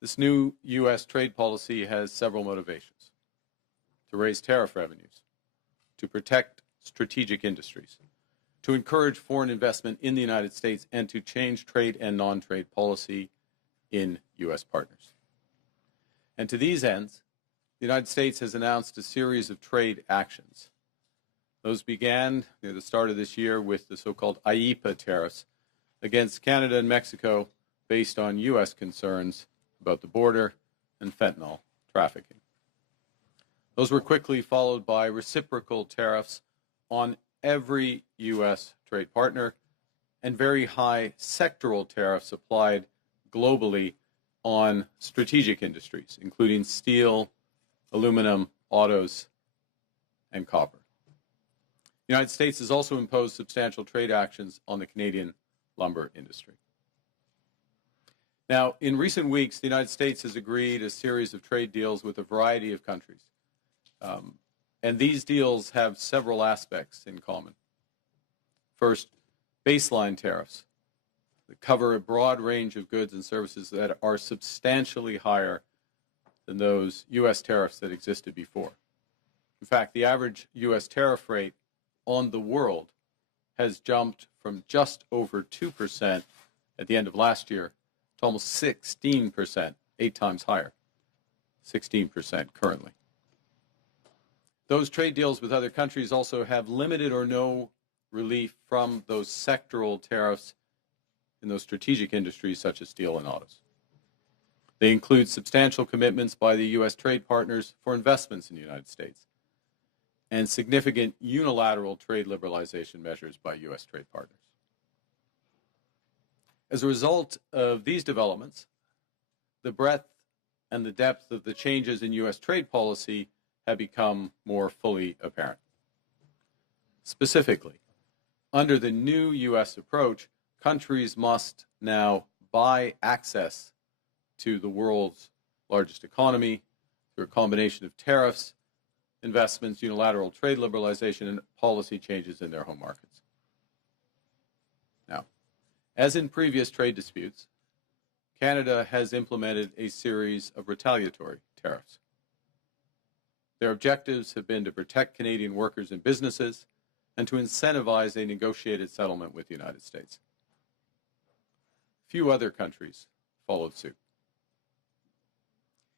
This new U.S. trade policy has several motivations: to raise tariff revenues, to protect strategic industries, to encourage foreign investment in the United States, and to change trade and non-trade policy in U.S. partners. And to these ends, the United States has announced a series of trade actions. Those began near the start of this year with the so-called IEEPA tariffs against Canada and Mexico based on U.S. concerns about the border and fentanyl trafficking. Those were quickly followed by reciprocal tariffs on every U.S. trade partner and very high sectoral tariffs applied globally on strategic industries, including steel, aluminum, autos, and copper. The United States has also imposed substantial trade actions on the Canadian lumber industry. Now, in recent weeks, the United States has agreed a series of trade deals with a variety of countries. And these deals have several aspects in common. First, baseline tariffs that cover a broad range of goods and services that are substantially higher than those U.S. tariffs that existed before. In fact, the average U.S. tariff rate on the world has jumped from just over 2% at the end of last year to almost 16%, 8 times higher, 16% currently. Those trade deals with other countries also have limited or no relief from those sectoral tariffs in those strategic industries such as steel and autos. They include substantial commitments by the U.S. trade partners for investments in the United States and significant unilateral trade liberalization measures by U.S. trade partners. As a result of these developments, the breadth and the depth of the changes in U.S. trade policy have become more fully apparent. Specifically, under the new U.S. approach, countries must now buy access to the world's largest economy through a combination of tariffs, investments, unilateral trade liberalization, and policy changes in their home markets. Now, as in previous trade disputes, Canada has implemented a series of retaliatory tariffs. Their objectives have been to protect Canadian workers and businesses and to incentivize a negotiated settlement with the United States. Few other countries followed suit.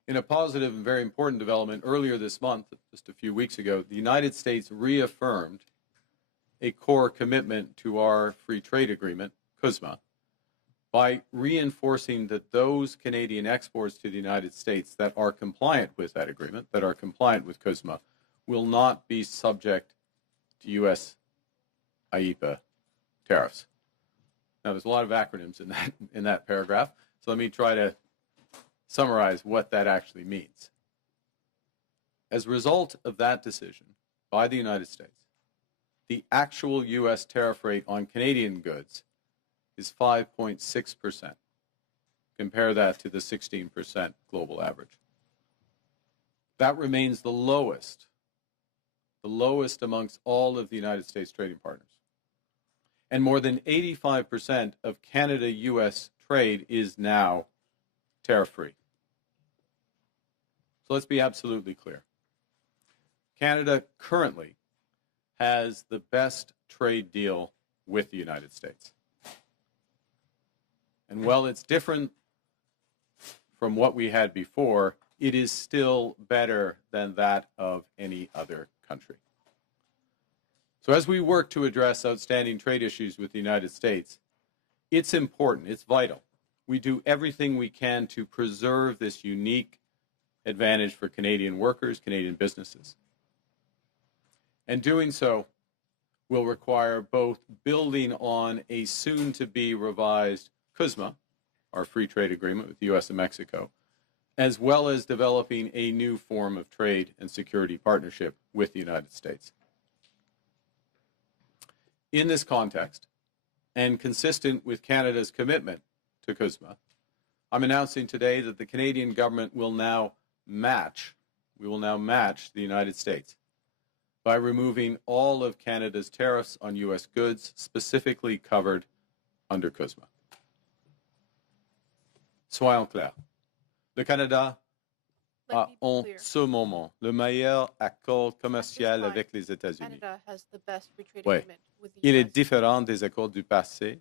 In a positive and very important development earlier this month, just a few weeks ago, the United States reaffirmed a core commitment to our free trade agreement, CUSMA, by reinforcing that those Canadian exports to the United States that are compliant with that agreement, that are compliant with CUSMA, will not be subject to U.S. IEEPA tariffs. Now, there's a lot of acronyms in that paragraph, so let me try to summarize what that actually means. As a result of that decision by the United States, the actual U.S. tariff rate on Canadian goods is 5.6%. Compare that to the 16% global average. That remains the lowest amongst all of the United States trading partners. And more than 85% of Canada-U.S. trade is now tariff-free. So let's be absolutely clear. Canada currently has the best trade deal with the United States. And while it's different from what we had before, it is still better than that of any other country. So as we work to address outstanding trade issues with the United States, it's important, it's vital. We do everything we can to preserve this unique advantage for Canadian workers, Canadian businesses. And doing so will require both building on a soon-to-be revised CUSMA, our free trade agreement with the U.S. and Mexico, as well as developing a new form of trade and security partnership with the United States. In this context, and consistent with Canada's commitment to CUSMA, I'm announcing today that the Canadian government will now match the United States by removing all of Canada's tariffs on U.S. goods specifically covered under CUSMA. Soyons clairs. Le Canada Let a me be en clear. ce moment le meilleur accord At commercial this time, avec les États-Unis. Canada has the best free trade Oui, agreement with the il est US. différent des accords du passé,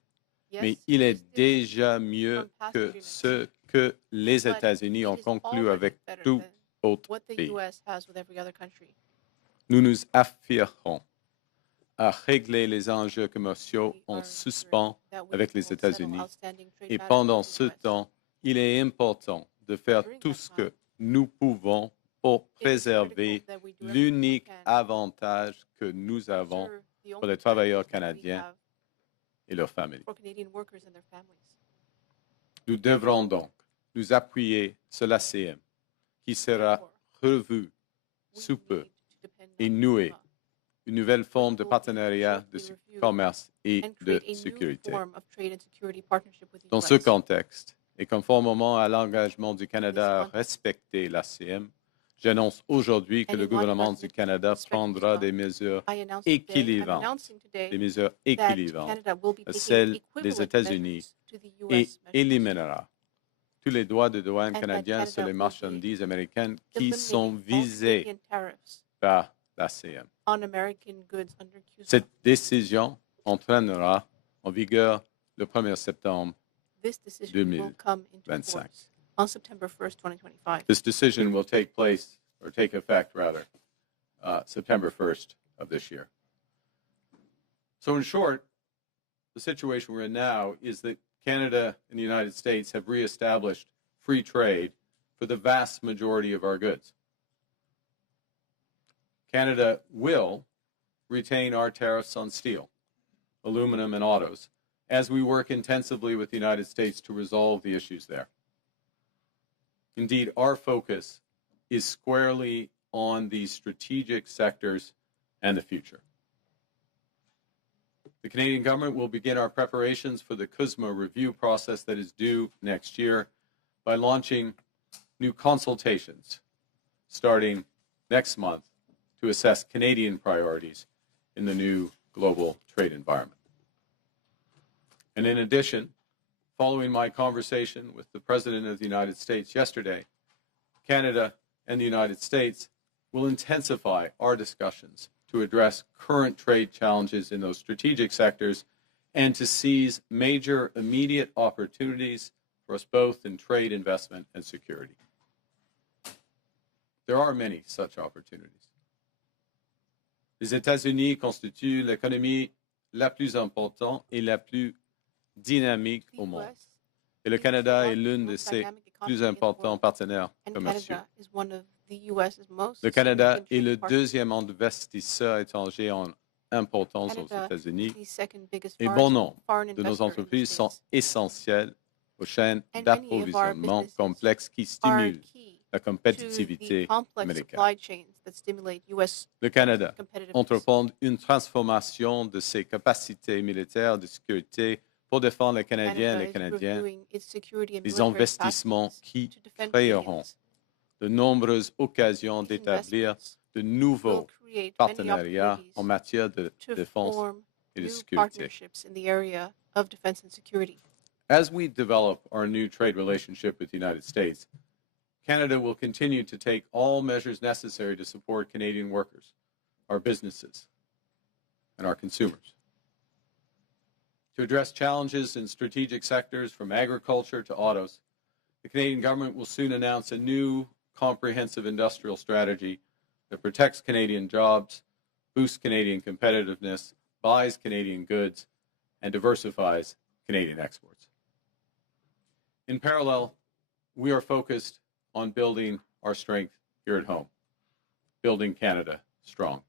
mais Yes, il it est is different déjà mieux from past que agreements, ce que les but États-Unis it ont is conclu already avec better tout than autre what the pays. US has with every other country. Nous nous affirmons à régler les enjeux commerciaux We en are suspens ensuring that we avec les will settle États-Unis. outstanding trade Et matters pendant with the ce US. temps, il est important de faire During tout that ce time, que nous pouvons pour it is critical préserver that we do everything we l'unique can avantage que nous to avons preserve the pour only les travailleurs advantage that we canadiens have et leurs familles. for Canadian workers and their families. Nous devrons donc nous appuyer sur l'ACM, qui sera Therefore, revu we sous peu need to depend et on nouer FEMA une nouvelle forme de will be partenariat de shortly reviewed commerce et and de create a new sécurité. form of trade and security partnership with the Dans US. ce contexte, et conformément à l'engagement du Canada à context, respecter l'ACM, j'annonce aujourd'hui que And le in line with our gouvernement du commitment to Canada respect prendra FEMA, des mesures I announce today, I'm équilibrantes, announcing today des mesures that équilibrantes Canada will be à taking celles des equivalent États-Unis measures to the et US measures, éliminera tous les droits de douane and that canadiens sur Canada les will be marchandises américaines qui sont eliminating all visées Canadian tariffs par l'ACM. on American goods under CUSMA. Cette décision entraînera en vigueur le 1er septembre This decision will come into 2025. force on September 1st, 2025. This decision will take place, or take effect rather, September 1st of this year. So in short, the situation we're in now is that Canada and the United States have reestablished free trade for the vast majority of our goods. Canada will retain our tariffs on steel, aluminum, and autos as we work intensively with the United States to resolve the issues there. Indeed, our focus is squarely on these strategic sectors and the future. The Canadian government will begin our preparations for the CUSMA review process that is due next year by launching new consultations starting next month to assess Canadian priorities in the new global trade environment. And in addition, following my conversation with the President of the United States yesterday, Canada and the United States will intensify our discussions to address current trade challenges in those strategic sectors and to seize major immediate opportunities for us both in trade, investment, and security. There are many such opportunities. Les États-Unis constituent l'économie la plus importante et la plus dynamique au monde. Et le Canada est l'un de ses plus importants partenaires commerciaux. Le Canada est le deuxième investisseur étranger en importance aux États-Unis et bon nombre de nos entreprises sont essentielles aux chaînes d'approvisionnement complexes qui stimulent la compétitivité américaine. Le Canada entreprend une transformation de ses capacités militaires de sécurité pour défendre les Canadiens et les Canadiennes, des investissements qui créeront de nombreuses occasions d'établir de nouveaux partenariats en matière de défense et de sécurité. As we develop our new trade relationship with the United States, Canada will continue to take all measures necessary to support Canadian workers, our businesses, and our consumers. To address challenges in strategic sectors from agriculture to autos, the Canadian government will soon announce a new comprehensive industrial strategy that protects Canadian jobs, boosts Canadian competitiveness, buys Canadian goods, and diversifies Canadian exports. In parallel, we are focused on building our strength here at home, building Canada strong.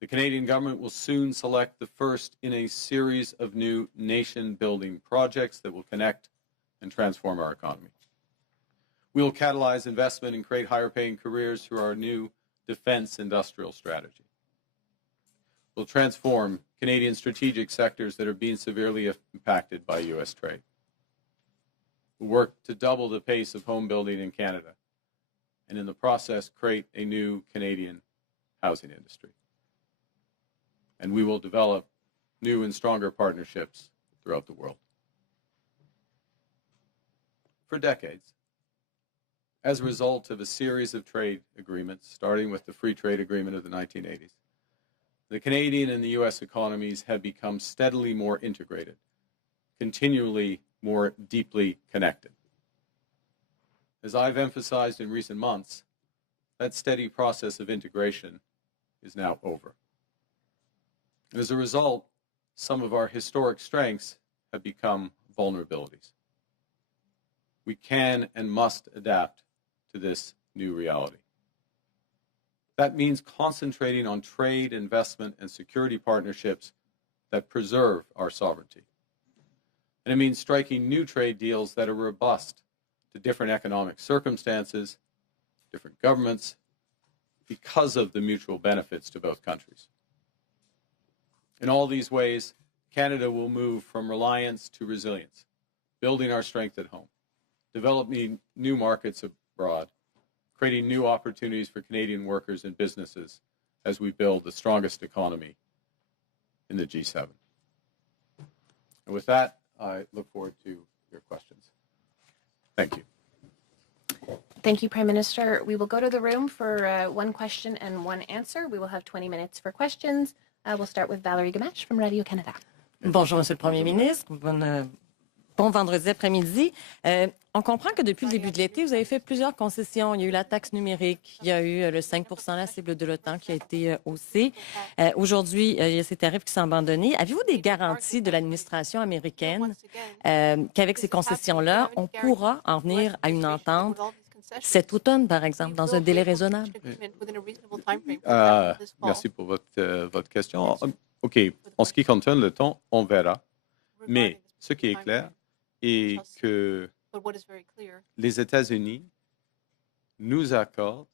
The Canadian government will soon select the first in a series of new nation-building projects that will connect and transform our economy. We will catalyze investment and create higher-paying careers through our new defense industrial strategy. We'll transform Canadian strategic sectors that are being severely impacted by U.S. trade. We'll work to double the pace of home building in Canada, and in the process, create a new Canadian housing industry. And we will develop new and stronger partnerships throughout the world. For decades, as a result of a series of trade agreements, starting with the Free Trade Agreement of the 1980s, the Canadian and the U.S. economies have become steadily more integrated, continually more deeply connected. As I've emphasized in recent months, that steady process of integration is now over. As a result, some of our historic strengths have become vulnerabilities. We can and must adapt to this new reality. That means concentrating on trade, investment, and security partnerships that preserve our sovereignty. And it means striking new trade deals that are robust to different economic circumstances, different governments, because of the mutual benefits to both countries. In all these ways, Canada will move from reliance to resilience, building our strength at home, developing new markets abroad, creating new opportunities for Canadian workers and businesses as we build the strongest economy in the G7. And with that, I look forward to your questions. Thank you. Thank you, Prime Minister. We will go to the room for one question and one answer. We will have 20 minutes for questions. We'll start with Valérie Gamache from Radio-Canada. Bonjour, Monsieur le Premier ministre. Bon vendredi après-midi. On comprend que depuis le début de l'été, vous avez fait plusieurs concessions. Il y a eu la taxe numérique, il y a eu le 5 % la cible de l'OTAN qui a été haussée. Aujourd'hui, il y a ces tarifs qui sont abandonnés. Avez-vous des garanties de l'administration américaine qu'avec ces concessions-là, on pourra en venir à une entente cet automne, par exemple, dans un délai raisonnable? Merci pour votre question. OK. En ce qui concerne le temps, on verra. Mais ce qui est clair est que les États-Unis nous accordent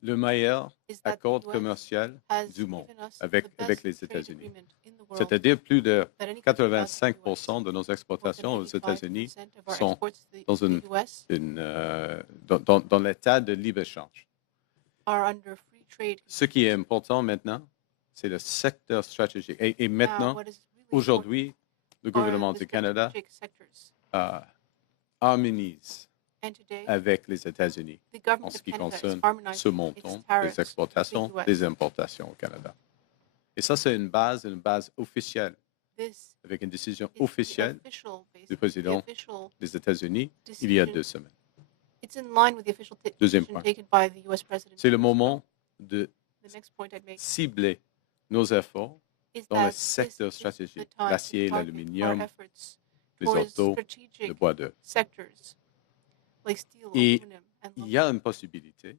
le meilleur accord commercial du monde avec les États-Unis. C'est-à-dire plus de 85 % de nos exportations aux États-Unis sont dans l'état de libre-échange. Ce qui est important maintenant, c'est le secteur stratégique. Et maintenant, aujourd'hui, le gouvernement du Canada harmonise avec les États-Unis en ce qui concerne ce montant des exportations, des importations au Canada. Et ça, c'est une base officielle, avec une décision officielle du président des États-Unis il y a 2 semaines. Deuxième point, c'est le moment de cibler nos efforts dans les secteurs stratégiques, l'acier, l'aluminium, les autos, le bois d'œuvre. Et il y a une possibilité,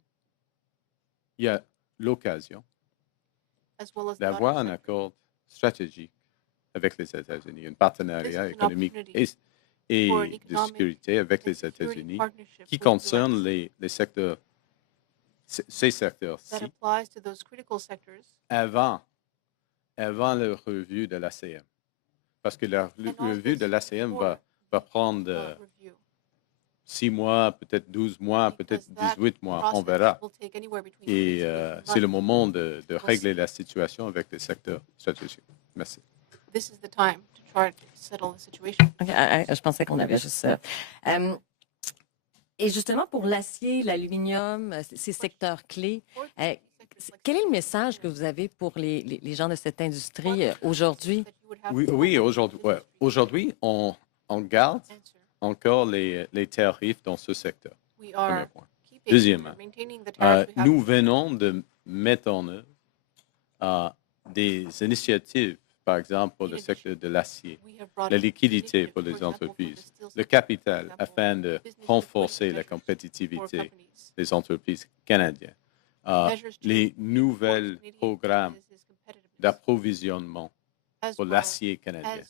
il y a l'occasion d'avoir un accord stratégique avec les États-Unis, un partenariat économique et de sécurité avec les États-Unis qui concerne les secteurs, ces secteurs-ci, avant la revue de l'ACM. Parce que la revue de l'ACM va prendre 6 mois, peut-être 12 mois, peut-être 18 mois, on verra. Et c'est le moment de régler la situation avec les secteurs stratégiques. Merci. This is the time to try to settle the situation. Okay, je pensais qu'on avait juste ça. Et justement, pour l'acier, l'aluminium, ces secteurs clés, quel est le message que vous avez pour les gens de cette industrie aujourd'hui? Oui, aujourd'hui, on garde encore les tarifs dans ce secteur. Premier point. Deuxièmement, nous venons de mettre en œuvre des initiatives, par exemple pour le secteur de l'acier, la liquidité pour les entreprises, le capital afin de renforcer la compétitivité des entreprises canadiennes, les nouveaux programmes d'approvisionnement pour l'acier canadien,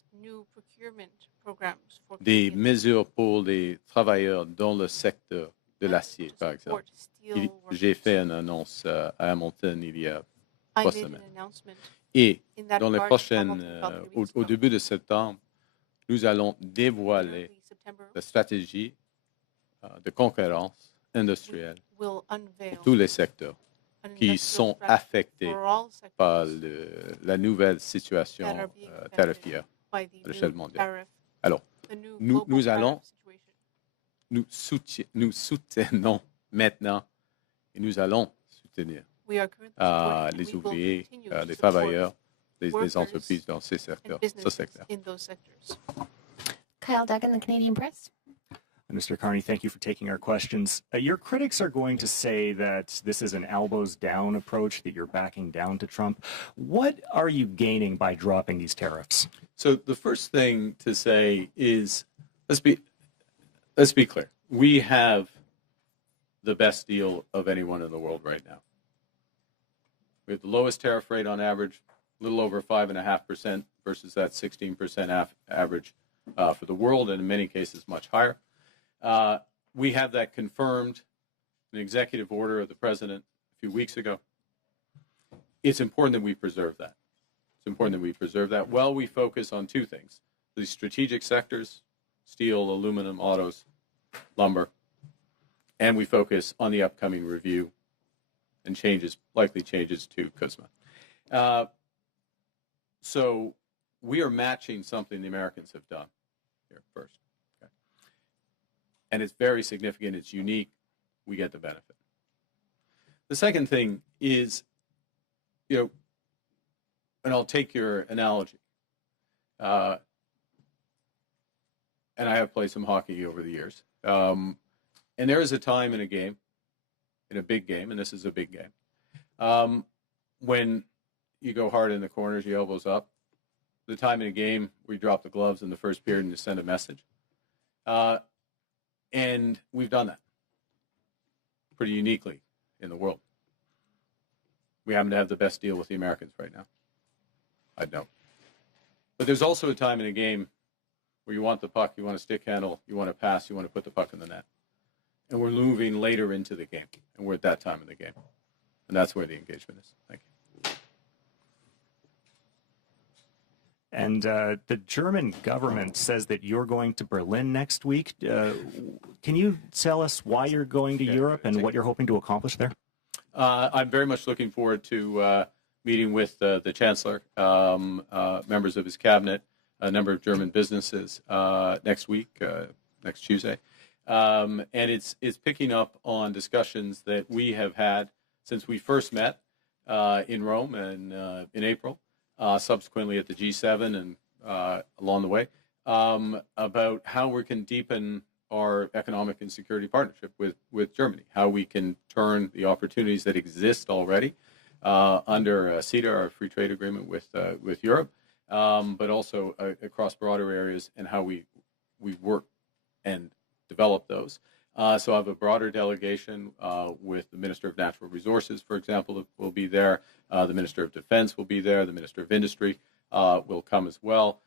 des mesures pour les travailleurs dans le secteur de l'acier, par exemple. J'ai fait une annonce à Hamilton il y a 3 semaines. Et dans les prochaines, au début de septembre, nous allons dévoiler la stratégie de concurrence industrielle pour tous les secteurs qui sont affectés par la nouvelle situation tarifaire à l'échelle mondiale. Alors, nous nous soutenons maintenant et nous allons soutenir We are currently supporting and les we will ouvriers, continue to les support travailleurs, les workers entreprises dans ces and secteurs. businesses in those sectors. Kyle Duggan, the Canadian Press. Mr. Carney, thank you for taking our questions. Your critics are going to say that this is an elbows down approach, that you're backing down to Trump. What are you gaining by dropping these tariffs? So the first thing to say is, let's be clear. We have the best deal of anyone in the world right now. We have the lowest tariff rate on average, a little over 5.5% versus that 16% average for the world, and in many cases much higher. We have that confirmed in an executive order of the president a few weeks ago. It's important that we preserve that. It's important that we preserve that while we focus on two things: the strategic sectors, steel, aluminum, autos, lumber, and we focus on the upcoming review and likely changes to CUSMA. So we are matching something the Americans have done here first. Okay? And it's very significant. It's unique. We get the benefit. The second thing is, and I'll take your analogy. And I have played some hockey over the years. And there is a time in a game, in a big game, and this is a big game, when you go hard in the corners, your elbows up. The time in a game where you drop the gloves in the first period and you send a message. And we've done that pretty uniquely in the world. We happen to have the best deal with the Americans right now. I know. But there's also a time in a game where you want the puck, you want a stick handle, you want to pass, you want to put the puck in the net. And we're moving later into the game, and we're at that time in the game. And that's where the engagement is. Thank you. And the German government says that you're going to Berlin next week. Can you tell us why you're going to Europe and what you're hoping to accomplish there? I'm very much looking forward to meeting with the Chancellor, members of his cabinet, a number of German businesses next week, next Tuesday. And it's picking up on discussions that we have had since we first met in Rome and in April. Subsequently at the G7 and along the way, about how we can deepen our economic and security partnership with Germany, how we can turn the opportunities that exist already under CETA, our free trade agreement with Europe, but also across broader areas, and how we work and develop those. So I have a broader delegation with the Minister of Natural Resources, for example, will be there. The Minister of Defense will be there. The Minister of Industry will come as well,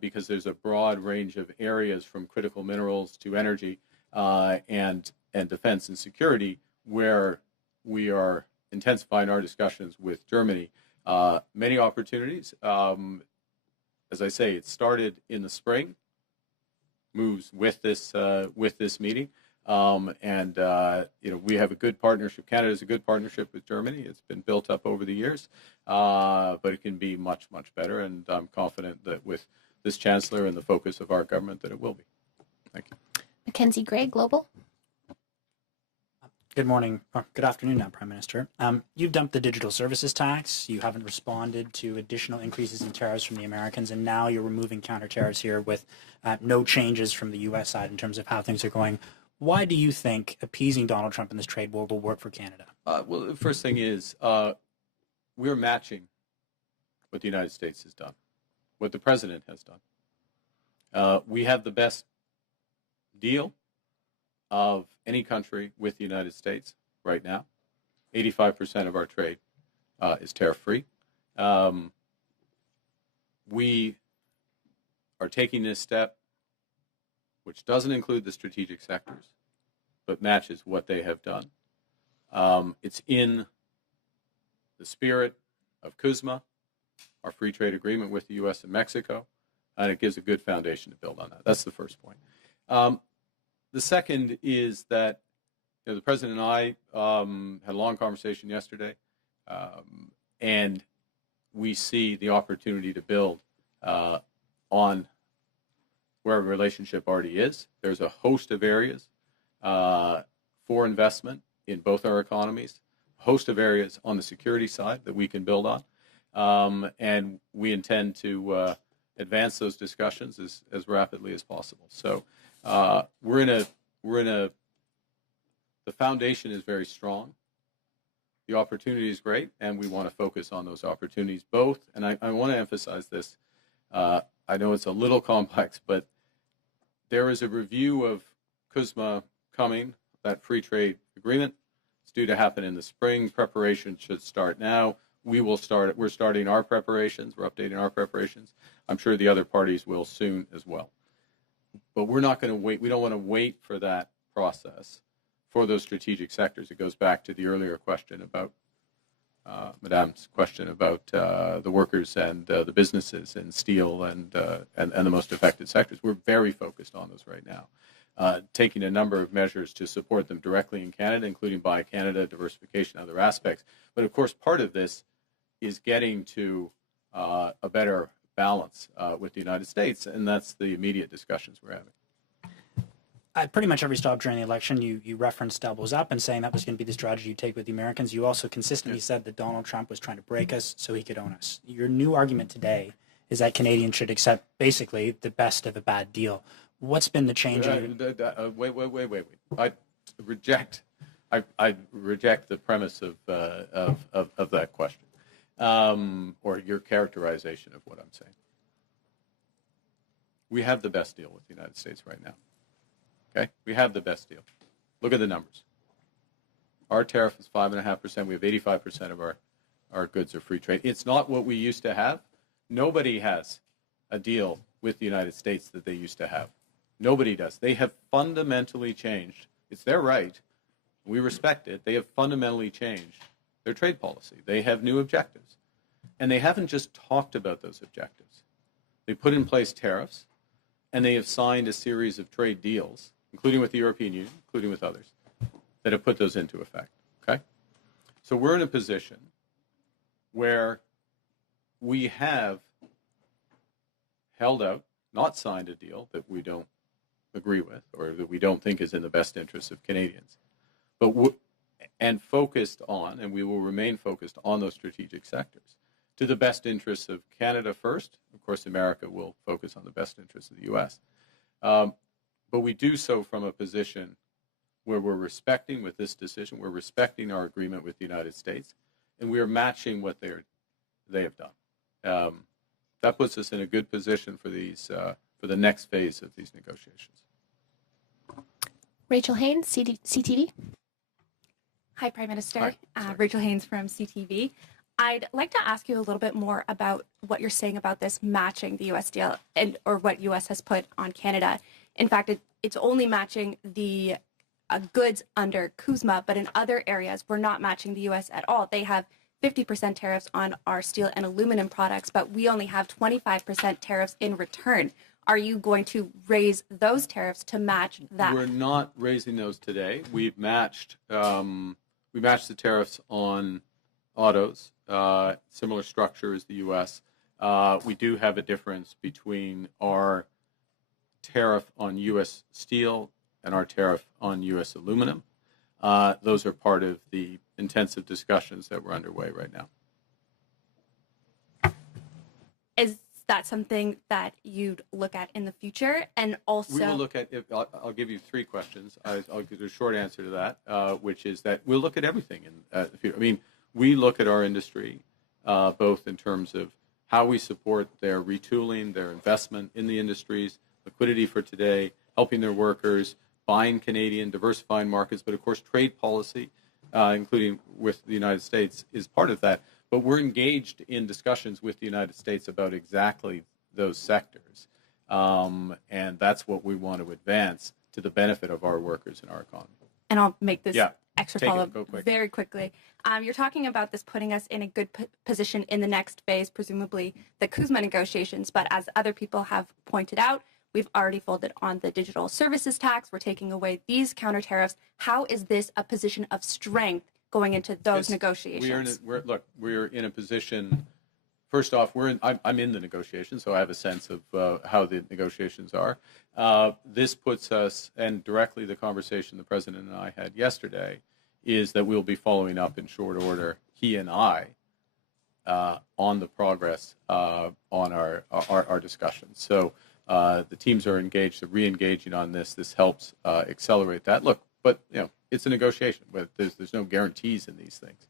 because there's a broad range of areas from critical minerals to energy and defense and security where we are intensifying our discussions with Germany. Many opportunities. As I say, it started in the spring, moves with this meeting. We have a good partnership. Canada has a good partnership with Germany. It's been built up over the years, but it can be much, much better. And I'm confident that with this Chancellor and the focus of our government that it will be. Thank you. Mackenzie Gray, Global. Good morning, or good afternoon now, Prime Minister. You've dumped the digital services tax. You haven't responded to additional increases in tariffs from the Americans, and now you're removing counter tariffs here with no changes from the U.S. side in terms of how things are going. Why do you think appeasing Donald Trump in this trade war will work for Canada? Well, the first thing is we're matching what the United States has done, what the President has done. We have the best deal of any country with the United States right now. 85% of our trade is tariff-free. We are taking this step, which doesn't include the strategic sectors, but matches what they have done. It's in the spirit of CUSMA, our free trade agreement with the U.S. and Mexico, and it gives a good foundation to build on that. That's the first point. The second is that the President and I had a long conversation yesterday, and we see the opportunity to build on where our relationship already is. There's a host of areas for investment in both our economies, a host of areas on the security side that we can build on, and we intend to advance those discussions as rapidly as possible. So the foundation is very strong. The opportunity is great, and we want to focus on those opportunities both. And I want to emphasize this. I know it's a little complex, but there is a review of CUSMA coming, that free trade agreement. It's due to happen in the spring. Preparation should start now. We're starting our preparations. We're updating our preparations. I'm sure the other parties will soon as well. But we're not going to wait. We don't want to wait for that process for those strategic sectors. It goes back to the earlier question about Madame's question about the workers and the businesses in steel and the most affected sectors. We're very focused on those right now, taking a number of measures to support them directly in Canada, including Buy Canada, diversification, other aspects. But of course, part of this is getting to a better balance with the United States, and that's the immediate discussions we're having. At pretty much every stop during the election, you referenced elbows up and saying that was going to be the strategy you take with the Americans. You also consistently said that Donald Trump was trying to break us so he could own us. Your new argument today is that Canadians should accept basically the best of a bad deal. What's been the change? Wait. I reject the premise of that question, or your characterization of what I'm saying. We have the best deal with the United States right now. Okay, we have the best deal. Look at the numbers. Our tariff is 5.5%. We have 85% of our goods are free trade. It's not what we used to have. Nobody has a deal with the United States that they used to have. Nobody does. They have fundamentally changed. It's their right. We respect it. They have fundamentally changed their trade policy. They have new objectives. And they haven't just talked about those objectives. They put in place tariffs, and they have signed a series of trade deals, including with the European Union, including with others, that have put those into effect. Okay? So we're in a position where we have held out, not signed a deal that we don't agree with or that we don't think is in the best interests of Canadians, and focused on, and we will remain focused on those strategic sectors to the best interests of Canada first. Of course, America will focus on the best interests of the U.S. But we do so from a position where we're respecting, with this decision, we're respecting our agreement with the United States, and we are matching what they have done. That puts us in a good position for the next phase of these negotiations. Rachel Haynes, CTV. Hi, Prime Minister. Hi. Rachel Haynes from CTV. I'd like to ask you a little bit more about what you're saying about this matching the U.S. deal or what U.S. has put on Canada. In fact, it's only matching the goods under CUSMA, but in other areas, we're not matching the U.S. at all. They have 50% tariffs on our steel and aluminum products, but we only have 25% tariffs in return. Are you going to raise those tariffs to match that? We're not raising those today. We've matched the tariffs on autos, similar structure as the U.S. We do have a difference between our tariff on U.S. steel and our tariff on U.S. aluminum. Those are part of the intensive discussions that we're underway right now. Is that something that you'd look at in the future? And also, we will look at. I'll give you three questions. I'll give you a short answer to that, which is that we'll look at everything in the future. I mean, we look at our industry both in terms of how we support their retooling, their investment in the industries, liquidity for today, helping their workers, buying Canadian, diversifying markets, but of course trade policy, including with the United States, is part of that. But we're engaged in discussions with the United States about exactly those sectors. And that's what we want to advance to the benefit of our workers and our economy. And I'll make this extra Take it. follow-up Go quick. very quickly. You're talking about this putting us in a good position in the next phase, presumably the CUSMA negotiations. But as other people have pointed out, we've already folded on the digital services tax. We're taking away these counter tariffs. How is this a position of strength going into those negotiations? We're in a position first off, I'm in the negotiations, so I have a sense of how the negotiations are. This puts us, and directly the conversation the President and I had yesterday, is that we'll be following up in short order, he and I, on the progress on our discussions. So the teams are engaged, they're re-engaging on this. This helps accelerate that. Look, but it's a negotiation. But there's no guarantees in these things.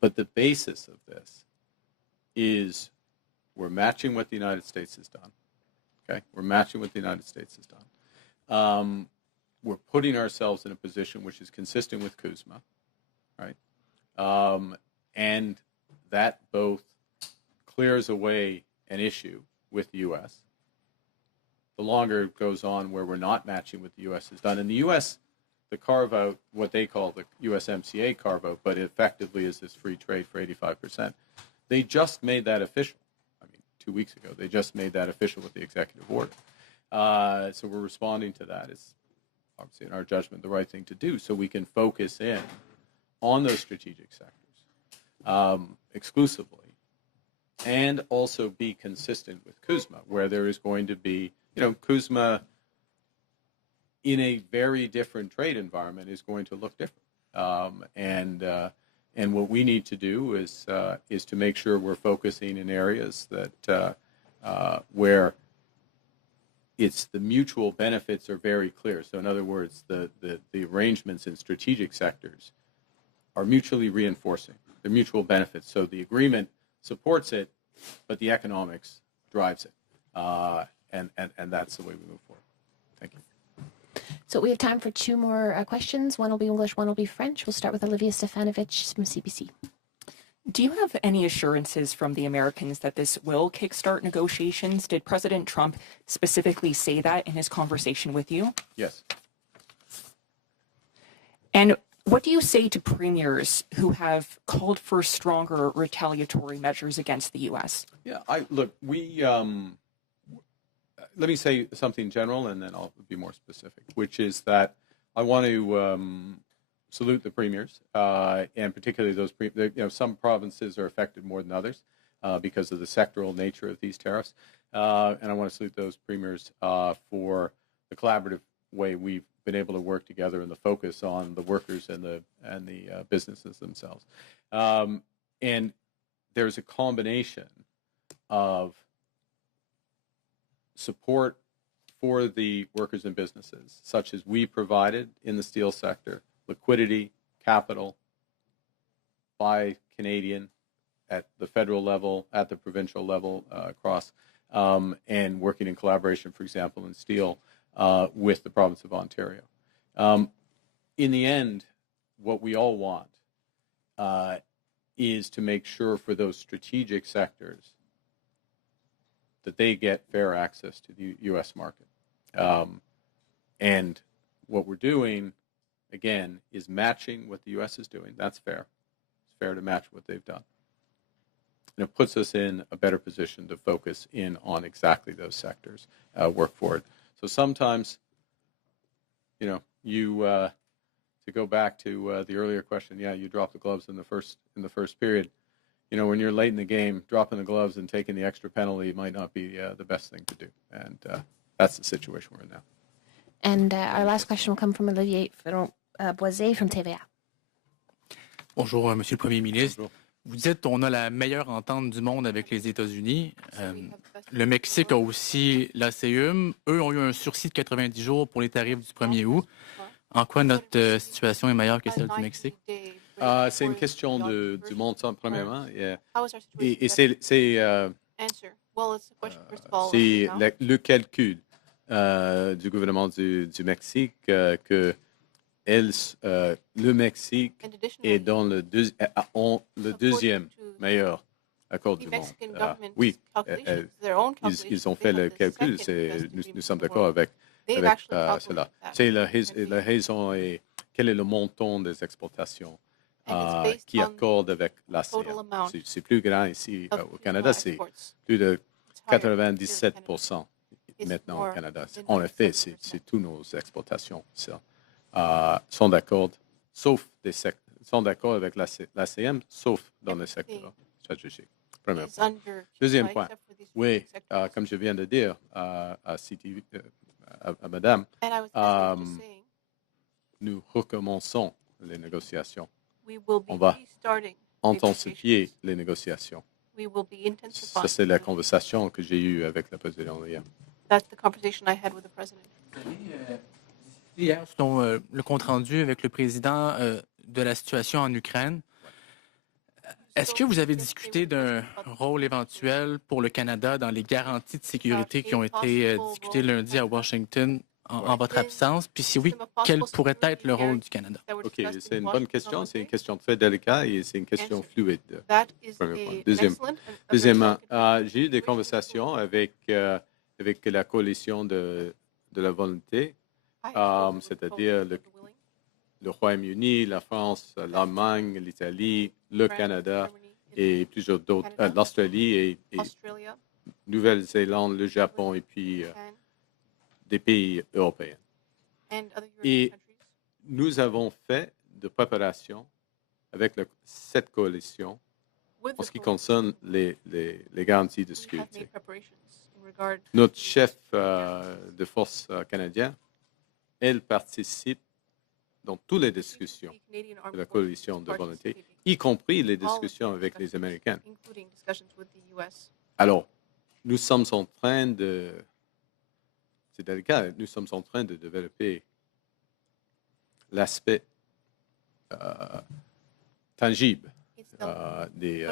But the basis of this is we're matching what the United States has done. Okay, we're matching what the United States has done. We're putting ourselves in a position which is consistent with CUSMA, right? And that both clears away an issue with the U.S. The longer it goes on where we're not matching what the U.S. has done. And the U.S., the carve-out, what they call the USMCA carve-out, but effectively is this free trade for 85%. They just made that official. 2 weeks ago, they just made that official with the executive order. So we're responding to that. It's obviously, in our judgment, the right thing to do so we can focus in on those strategic sectors exclusively and also be consistent with CUSMA, where there is going to be, CUSMA in a very different trade environment is going to look different. And what we need to do is to make sure we're focusing in areas that where it's the mutual benefits are very clear. So in other words, the arrangements in strategic sectors are mutually reinforcing. They're mutual benefits. So the agreement supports it, but the economics drives it. And that's the way we move forward. Thank you. So we have time for two more questions. One will be English, one will be French. We'll start with Olivia Stefanovic from CBC. Do you have any assurances from the Americans that this will kickstart negotiations? Did President Trump specifically say that in his conversation with you? Yes. And what do you say to premiers who have called for stronger retaliatory measures against the U.S.? Yeah, let me say something general, and then I'll be more specific, which is that I want to salute the premiers, and particularly those, some provinces are affected more than others because of the sectoral nature of these tariffs, and I want to salute those premiers for the collaborative way we've been able to work together and the focus on the workers and the businesses themselves. And there's a combination of support for the workers and businesses, such as we provided in the steel sector, liquidity, capital, by Canadian at the federal level, at the provincial level, across, and working in collaboration, for example, in steel with the province of Ontario. In the end, what we all want is to make sure for those strategic sectors that they get fair access to the U.S. market. And what we're doing, again, is matching what the U.S. is doing. That's fair. It's fair to match what they've done. And it puts us in a better position to focus in on exactly those sectors, work for it. So sometimes, to go back to the earlier question, you drop the gloves in the first period. When you're late in the game, dropping the gloves and taking the extra penalty might not be the best thing to do. And that's the situation we're in now. And our last question will come from Olivier Boisé from TVA. Bonjour, Monsieur le Premier ministre. Bonjour. Vous dites on a la meilleure entente du monde avec les États-Unis. Le Mexique a aussi l'ACUM. Eux ont eu un sursis de 90 jours pour les tarifs du 1er août. En quoi notre situation est meilleure que celle du Mexique? C'est une question du montant, premièrement. Et c'est le calcul du gouvernement du Mexique que le Mexique est dans le deuxième meilleur accord du monde. Oui, ils ont fait le calcul. Nous sommes d'accord avec cela. C'est la raison et quel est le montant des exportations qui accorde avec l'ASEAN. C'est plus grand ici au Canada, c'est plus de 97% maintenant au Canada. En effet, c'est toutes nos exportations sont d'accord, sauf sont d'accord avec l'ASEAN, sauf dans les secteurs stratégiques. Premier is point. under Deuxième Cuba, point. except for these Oui, specific sectors. comme je viens de dire à Madame, And I was just um, saying, nous recommençons les négociations. we will be On va restarting intensifier negotiations. les négociations. We will be Ça, intensifying. c'est la conversation que j'ai eue avec le président hier. That's the conversation I had with the president. Hier, selon le compte-rendu avec le président de la situation en Ukraine, est-ce que vous avez discuté d'un rôle éventuel pour le Canada dans les garanties de sécurité qui ont été discutées lundi à Washington en votre absence? Puis si oui, quel pourrait être le rôle du Canada? OK, c'est une bonne question. C'est une question très délicate et c'est une question fluide. Premier point. Deuxièmement, j'ai eu des conversations avec la coalition de la volonté, c'est-à-dire le Royaume-Uni, la France, l'Allemagne, l'Italie, le Canada et plusieurs d'autres, l'Australie et Nouvelle-Zélande, le Japon et puis des pays européens. Et nous avons fait de préparation avec cette coalition en ce qui concerne les garanties de sécurité. Notre chef de force canadien, elle participe dans toutes les discussions de la coalition de volonté, y compris les discussions avec les Américains. Alors, nous sommes en train de... C'est délicat, nous sommes en train de développer l'aspect tangible des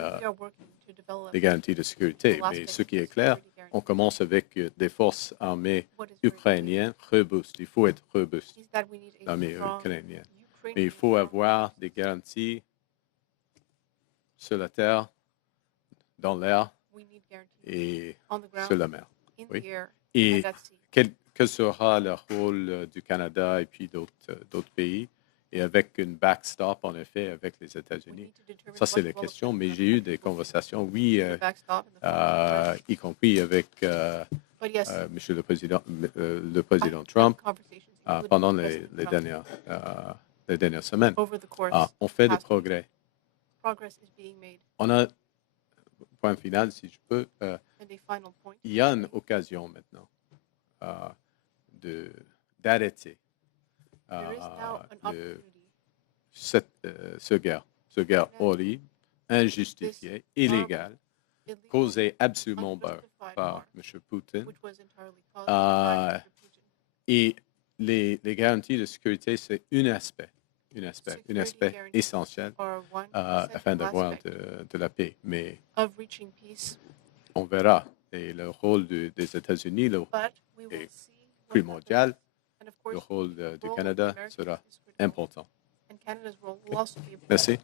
garanties de sécurité. Mais ce qui est clair, on commence avec des forces armées ukrainiennes robustes. Il faut être robuste, l'armée ukrainienne. Mais il faut avoir des garanties sur la terre, dans l'air et sur la mer. Oui. Et quel sera le rôle du Canada et puis d'autres pays? Et avec une backstop, en effet, avec les États-Unis. Ça, c'est la question. Mais j'ai eu des conversations, oui, y compris avec Monsieur le Président Trump pendant les dernières semaines. On fait des progrès. On a, point final, si je peux, il y a une occasion maintenant d'arrêter ce guerre horrible, injustifiée, illégale, causée absolument par M. Poutine. Et les garanties de sécurité, c'est un aspect essentiel afin d'avoir de la paix. Mais on verra. Et le rôle des États-Unis est primordial. Le rôle du Canada sera important. Merci.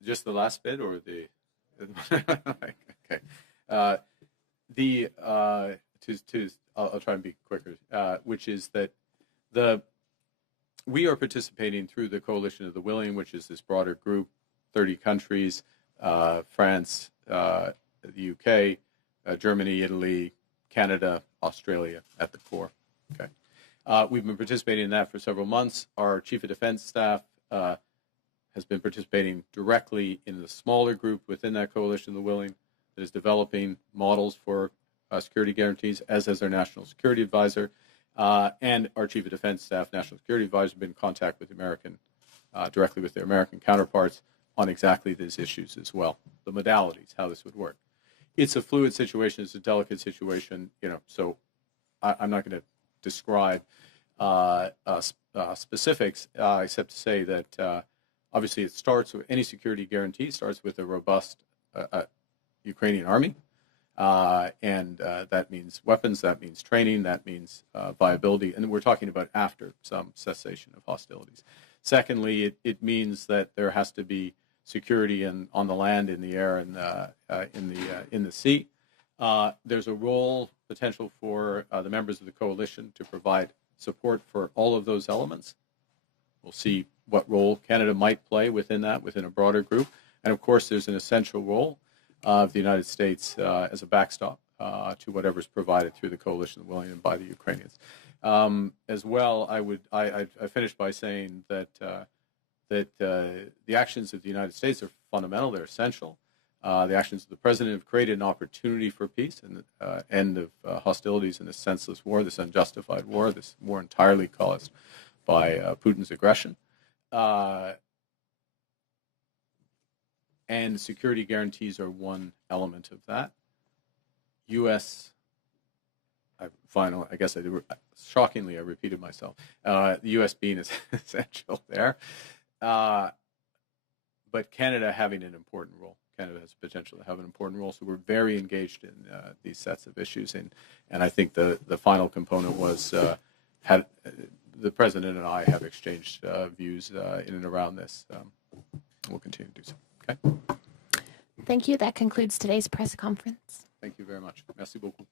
Just the last bit or the... okay. I'll try and be quicker, which is that we are participating through the Coalition of the Willing, which is this broader group, 30 countries, France, the UK, Germany, Italy, Canada, Australia at the core. Okay. We've been participating in that for several months. Our Chief of Defense Staff has been participating directly in the smaller group within that Coalition of the Willing that is developing models for security guarantees, as has our National Security Advisor. And our Chief of Defense Staff, National Security Advisor, has been in contact with directly with their American counterparts on exactly these issues as well, the modalities, how this would work. It's a fluid situation. It's a delicate situation, so I'm not going to describe specifics, except to say that obviously it starts with any security guarantee starts with a robust Ukrainian army, and that means weapons, that means training, that means viability, and we're talking about after some cessation of hostilities. Secondly, it means that there has to be security on the land, in the air, and in the sea. There's a role potential for the members of the coalition to provide support for all of those elements. We'll see what role Canada might play within that, within a broader group. And of course, there's an essential role of the United States as a backstop to whatever's provided through the coalition of the willing and by the Ukrainians. As well, I finished by saying that the actions of the United States are fundamental, they're essential. The actions of the president have created an opportunity for peace and the end of hostilities in this senseless war, this unjustified war, this war entirely caused by Putin's aggression. And security guarantees are one element of that. Shockingly, I repeated myself. The U.S. being essential there. But Canada having an important role. Canada has potential to have an important role. So we're very engaged in these sets of issues. And I think the final component was the President and I have exchanged views in and around this. We'll continue to do so. Okay. Thank you. That concludes today's press conference. Thank you very much. Merci beaucoup.